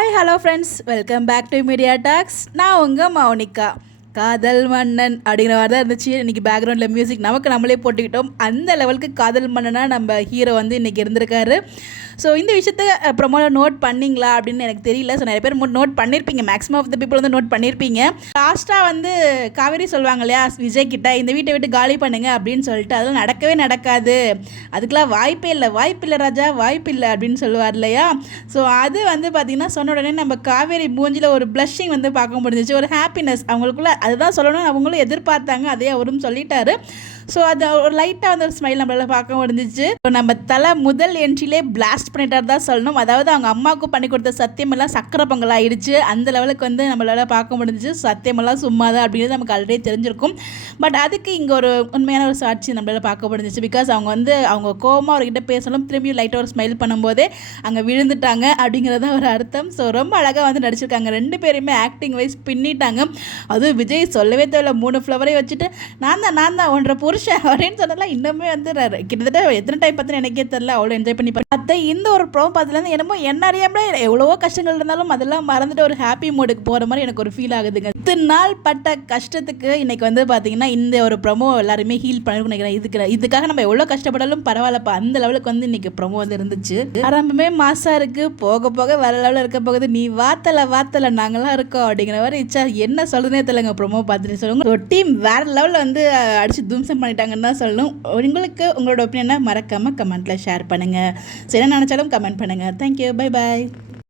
Hi hello friends, welcome back to media talks. நான் உங்கள் மௌனிகா. காதல் மன்னன் அப்படிங்கிற மாதிரி தான் இருந்துச்சு. இன்றைக்கி பேக்ரவுண்டில் மியூசிக் நமக்கு நம்மளே போட்டுக்கிட்டோம். அந்த லெவலுக்கு காதல் மன்னனாக நம்ம ஹீரோ வந்து இன்றைக்கி இருந்திருக்காரு. ஸோ இந்த விஷயத்த ப்ரொமோவில் நோட் பண்ணிங்களா அப்படின்னு எனக்கு தெரியல. ஸோ நிறைய பேர் நோட் பண்ணியிருப்பீங்க, மேக்ஸிமம் ஆஃப் த பீப்புள் வந்து நோட் பண்ணியிருப்பீங்க. லாஸ்ட்டாக வந்து காவேரி சொல்லுவாங்க இல்லையா விஜய் கிட்ட, இந்த வீட்டை விட்டு காலி பண்ணுங்க அப்படின்னு சொல்லிட்டு, அதெல்லாம் நடக்கவே நடக்காது, அதுக்கெலாம் வாய்ப்பே இல்லை ராஜா, வாய்ப்பு இல்லை அப்படின்னு சொல்லுவார் இல்லையா. ஸோ அது வந்து பார்த்திங்கன்னா சொன்ன உடனே நம்ம காவேரி மூஞ்சில் ஒரு ப்ளஷிங் வந்து பார்க்க முடிஞ்சிச்சு, ஒரு ஹாப்பினஸ் அவங்களுக்குள்ள. அதுதான் சொல்லணும்னு அவங்களும் எதிர்பார்த்தாங்க, அதே அவரும் சொல்லிட்டாரு. ஸோ அது ஒரு லைட்டாக வந்து ஒரு ஸ்மைல் நம்மளால் பார்க்க முடிஞ்சிச்சு. ஸோ நம்ம தலை முதல் என்ட்ரிலே பிளாஸ்ட் பண்ணிட்டார் தான் சொல்லணும். அதாவது அவங்க அம்மாவுக்கு பண்ணி கொடுத்த சத்தியமெல்லாம் சக்கரை பொங்கல் ஆகிடுச்சு. அந்த லெவலுக்கு வந்து நம்மளால் பார்க்க முடிஞ்சிச்சு. சத்தியமெல்லாம் சும்மா தான் அப்படிங்கிறது நமக்கு ஆல்ரெடி தெரிஞ்சிருக்கும். பட் அதுக்கு இங்கே ஒரு உண்மையான ஒரு சாட்சி நம்மளால் பார்க்க முடிஞ்சிச்சு. பிகாஸ் அவங்க வந்து அவங்க கோவமாக அவர்கிட்ட பேசணும், திரும்பியும் லைட்டாக ஒரு ஸ்மைல் பண்ணும்போதே அங்கே விழுந்துட்டாங்க அப்படிங்கிறத ஒரு அர்த்தம். ஸோ ரொம்ப அழகாக வந்து நடிச்சிருக்காங்க. ரெண்டு பேருமே ஆக்டிங் வைஸ் பின்னிட்டாங்க. அதுவும் விஜய் சொல்லவே தேவையில்ல, 3 ஃப்ளவரை வச்சுட்டு நான் தான் ஒன்றரை புருஷன் அப்படின்னு சொன்னதெல்லாம் இன்னுமே வந்து கிட்டத்தட்ட எத்தனை டைம் பார்த்து எனக்கே தெரியல, அவ்வளோ என்ஜாய் பண்ணி பார்த்தேன். இந்த ஒரு ப்ரோமோ பார்த்துலேருந்து என்னமோ என்ன அறியாமலே எவ்வளவோ கஷ்டங்கள் இருந்தாலும் அதெல்லாம் மறந்துட்டு ஒரு ஹாப்பி மூடுக்கு போகிற மாதிரி எனக்கு ஒரு ஃபீல் ஆகுதுங்க. இத்தனை நாள் பட்ட கஷ்டத்துக்கு இன்னைக்கு வந்து பார்த்தீங்கன்னா இந்த ஒரு ப்ரோமோ எல்லாருமே ஹீல் பண்ணிருக்கும் நினைக்கிறேன். இதுக்காக நம்ம எவ்வளோ கஷ்டப்பட்டாலும் பரவாயில்லப்பா, அந்த லெவலுக்கு வந்து இன்னைக்கு ப்ரோமோ வந்து இருந்துச்சு. ஆரம்பமே மாசா இருக்கு, போக போக வேற லெவலில் இருக்க போகுது. நீ வாத்தல நாங்களாம் இருக்கோம் அப்படிங்கிற மாதிரி இச்சா என்ன சொல்றதுனே தெரியலங்க. ப்ரோமோ பார்த்துட்டு சொல்லுங்க, ஒரு டீம் வேற லெவலில் வந்து அடிச்சு தும்சம் பண்ணிட்டாங்கன்னு தான் சொல்லணும். உங்களுக்கு உங்களோட ஒப்பீனியனை மறக்காம கமெண்ட்ல ஷேர் பண்ணுங்க. சரி, என்ன நினைச்சாலும் கமெண்ட் பண்ணுங்க. Thank you, bye bye.